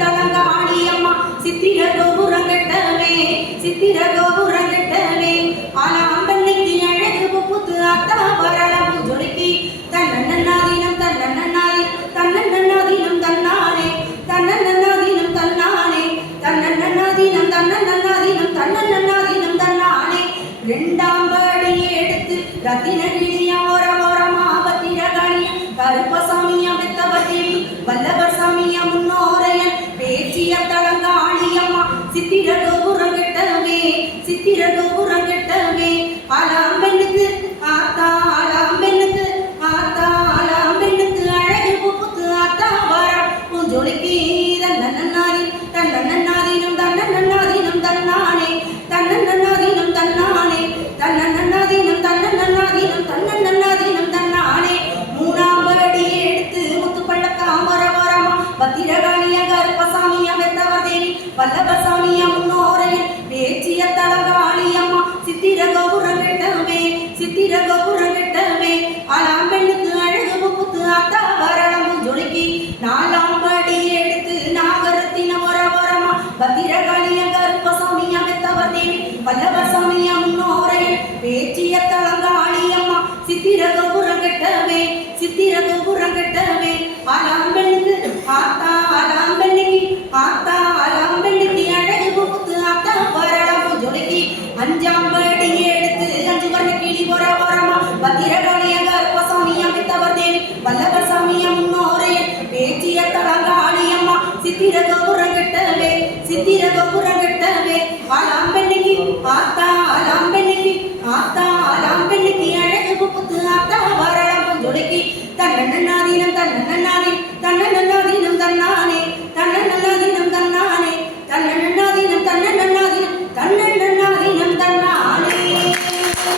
தலங்காணி அம்மா சித்திர கோபுரம் கட்டவே சித்திர கோபுரம் கட்டவே ஆலாம்பன்னைக்கு அழகு புத்து அத்தா வரளவு ஜொலிக்கி தன்னன்னாதீனம் தன்னன்னாதி தன்னன்னாதீனம் தன்னானே தன்னன்னாதீனம் தன்னானே தன்னன்னாதீனம் தன்னன்னாதீனம் தன்னன்னாதீனம் தன்னானே ரெண்டாம் படி எடுத்து ரத்தின கிளியா ஓரமா பத்திரகாளியா கருப்பசாமியா பெத்தவதேவி வல்லவசாமியா முன்னோரையன் பேச்சிய தலங்காளியம்மா சித்திர கோபுரம் கட்டவே சித்திர கோபுரம் கட்டவே ஆலாம்பெண்ணுக்கு ஆத்தா ஆலாம்பெண்ணுக்கு ஆத்தா ஆலாம்பெண்ணுக்கு அழகு புத்து ஆத்தா வரா பூஞ்சொலிக்கு தன்னன்னாதி தன்னன்னாதீனம் தன்னன்னாதீனம் தன்னானே தன்னன்னாதீனம் தன்னானே தன்னன்னாதீனம் தன்னன்னாதீனம் தன்னன்னாதீனம் தன்னானே மூணாம் படி எடுத்து முத்து பள்ளக்காம் வரமா பத்திரகாளியா கருப்பசாமியா பெத்தவதேவி வல்லவசாமியா முன்னோரையன் பேச்சிய தலங்காளியம்மா சித்திர கோபுரம் கட்டவே சித்திர கோபுரம் கட்டவே ஆலாம்பெண்ணுக்கு அழகு புத்து அத்தா வரளமு ஜொலிக்கி நாலாம் படி எடுத்து நாகரத்தின வரமா பத்திரகாளியா கருப்பசாமியா பெத்தவதேவி வல்லவசாமியா முன்னோரையன் பேச்சிய தலங்காளியம்மா சித்திர கோபுரம் கட்டவே சித்திர கோபுரம் கட்டவே ஆலாம்பெண்ணுக்கு ஆத்தா ஆலாம்பெண்ணுக்கு ஆத்தா ஆலாம்பெண்ணுக்கு அழகு புத்து ஆத்தா வரளமு ஜொலிக்கி அஞ்சாம் படி எடுத்து அஞ்சு வர்ண கிளி வரமா பத்திரகாளியா கருப்பசாமியா பெத்தவதேவி வல்லவசாமியா முன்னோரையன் பேச்சிய தலங்காளியம்மா சித்திர கோபுரம் கட்டவே சித்திர கோபுரம் கட்டவே ஆலாம்பெண்ணுக்கு ஆத்தா ஆலாம்பெண்ணுக்கு ஆத்தா ஆலாம்பெண்ணுக்கு